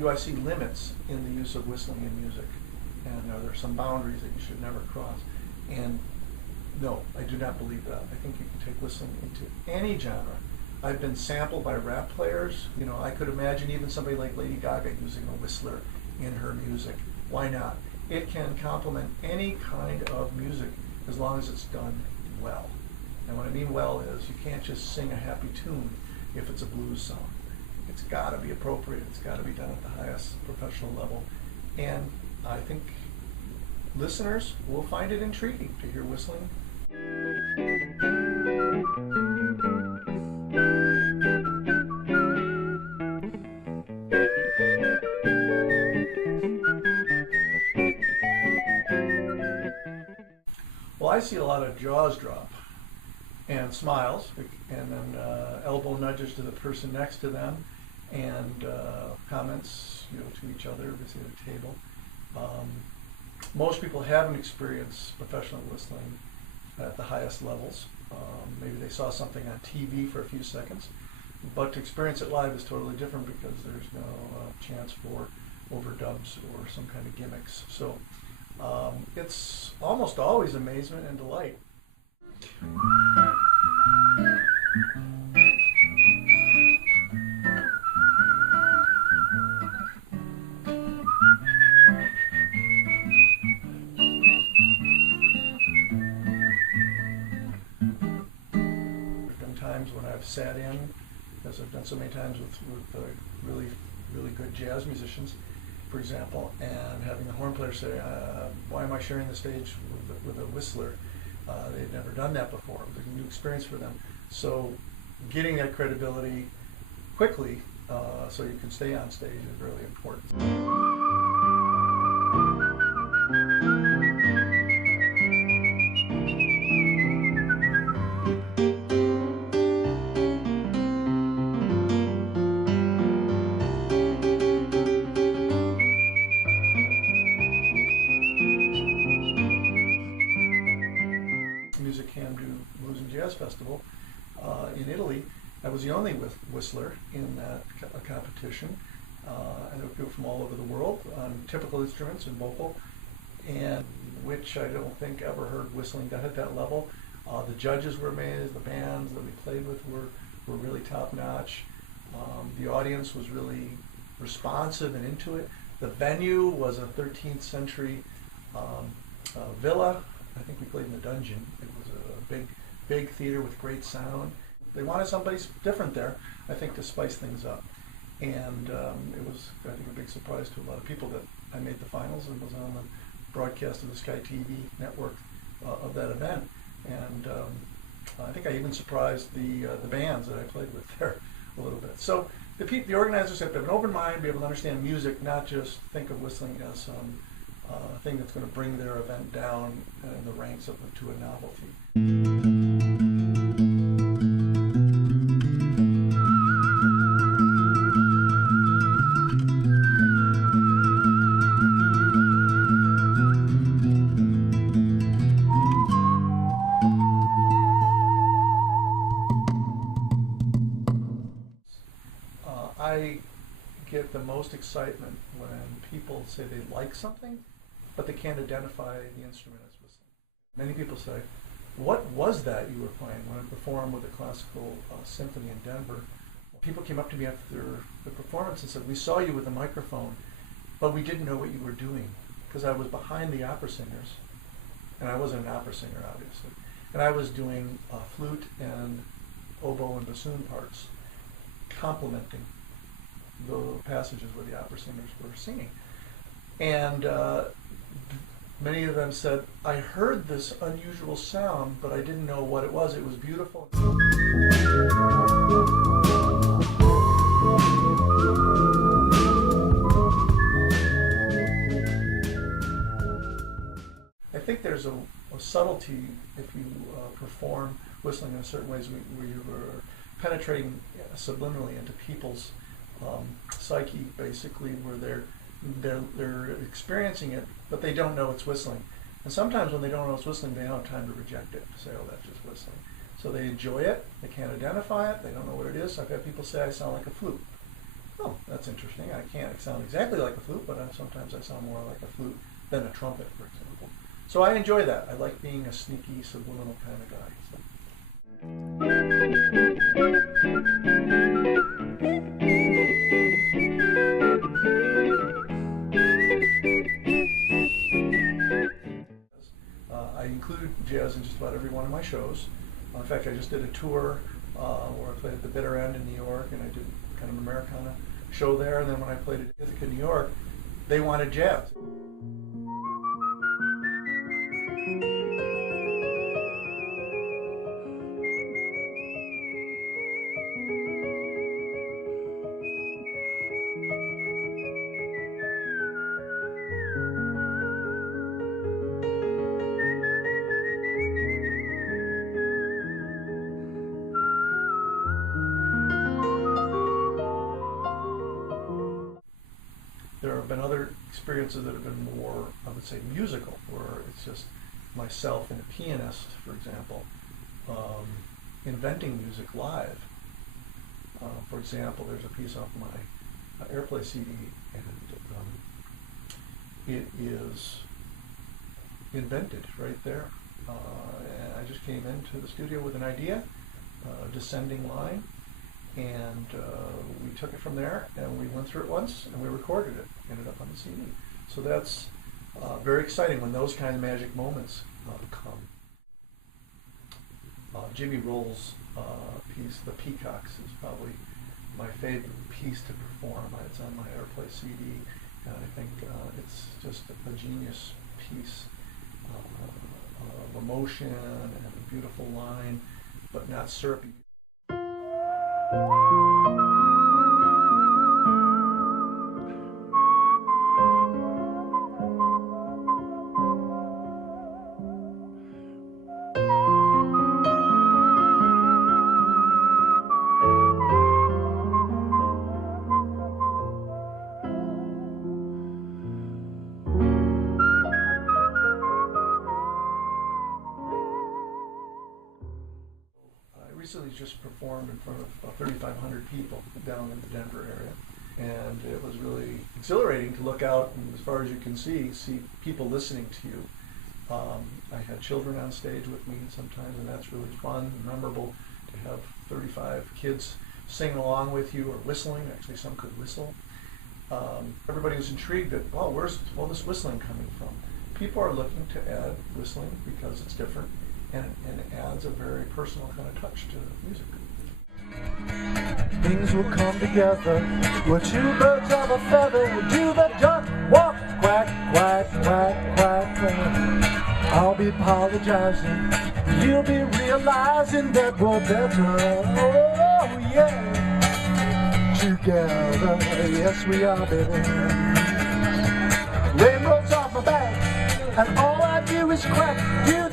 do I see limits in the use of whistling in music? And are there some boundaries that you should never cross? And no, I do not believe that. I think you can take whistling into any genre. I've been sampled by rap players. You know, I could imagine even somebody like Lady Gaga using a whistler in her music. Why not? It can complement any kind of music as long as it's done well. And what I mean well is you can't just sing a happy tune if it's a blues song. It's got to be appropriate. It's got to be done at the highest professional level. And I think listeners will find it intriguing to hear whistling. Well, I see a lot of jaws drop and smiles, and then elbow nudges to the person next to them, and comments, you know, to each other as they at a table. Most people haven't experienced professional whistling at the highest levels. Maybe they saw something on TV for a few seconds, but to experience it live is totally different because there's no chance for overdubs or some kind of gimmicks. So it's almost always amazement and delight. When I've sat in, as I've done so many times with really good jazz musicians, for example, and having the horn player say, why am I sharing the stage with a whistler? They'd never done that before. It was a new experience for them. So getting that credibility quickly so you can stay on stage is really important. Music Can Do Blues and Jazz Festival in Italy. I was the only whistler in that competition. And there were people from all over the world on typical instruments and vocal, and which I don't think ever heard whistling done at that level. The judges were amazed. The bands that we played with were really top notch. The audience was really responsive and into it. The venue was a 13th century villa. I think we played in the dungeon. It was a big theater with great sound. They wanted somebody different there, I think, to spice things up. And it was, I think, a big surprise to a lot of people that I made the finals and was on the broadcast of the Sky TV network of that event. And I think I even surprised the bands that I played with there a little bit. So the organizers have to have an open mind, be able to understand music, not just think of whistling as some thing that's going to bring their event down in the ranks to a novelty. I get the most excitement when people say they like something, but they can't identify the instrument as whistling. Many people say, what was that you were playing? When I performed with a classical symphony in Denver, people came up to me after the performance and said, we saw you with a microphone, but we didn't know what you were doing, because I was behind the opera singers, and I wasn't an opera singer, obviously, and I was doing flute and oboe and bassoon parts, complementing the passages where the opera singers were singing. And many of them said, I heard this unusual sound, but I didn't know what it was. It was beautiful. I think there's a subtlety if you perform whistling in certain ways where you are penetrating subliminally into people's psyche, basically, where they're experiencing it, but they don't know it's whistling. And sometimes when they don't know it's whistling, they don't have time to reject it, to say, oh, that's just whistling. So they enjoy it, they can't identify it, they don't know what it is. I've had people say I sound like a flute. oh, that's interesting. I can't sound exactly like a flute, but sometimes I sound more like a flute than a trumpet, for example. So I enjoy that. I like being a sneaky, subliminal kind of guy. So. I include jazz in just about every one of my shows. In fact, I just did a tour where I played at the Bitter End in New York, and I did kind of an Americana show there. And then when I played at Ithaca, New York, they wanted jazz. There have been other experiences that have been more, I would say, musical, where it's just myself and a pianist, for example, inventing music live. For example, there's a piece off my Airplay CD, and it is invented right there. And I just came into the studio with an idea, descending line, and we took it from there, and we went through it once, and we recorded it, ended up on the CD. So that's very exciting when those kind of magic moments come. Jimmy Roll's piece, The Peacocks, is probably my favorite piece to perform. It's on my Airplay CD, and I think it's just a genius piece of emotion and a beautiful line, but not syrupy. Recently just performed in front of 3,500 people down in the Denver area, and it was really exhilarating to look out and, as far as you can see people listening to you. I had children on stage with me sometimes, and that's really fun and memorable to have 35 kids singing along with you or whistling. Actually, some could whistle. Everybody was intrigued at, well, where's all this whistling coming from? People are looking to add whistling because it's different, and it adds a very personal kind of touch to the music. Things will come together. We're two birds of a feather. Do the duck walk, quack, quack, quack, quack, quack. I'll be apologizing. You'll be realizing that we're better. Oh yeah, together. Yes, we are, baby. Rainbows off my back, and all I do is crack. You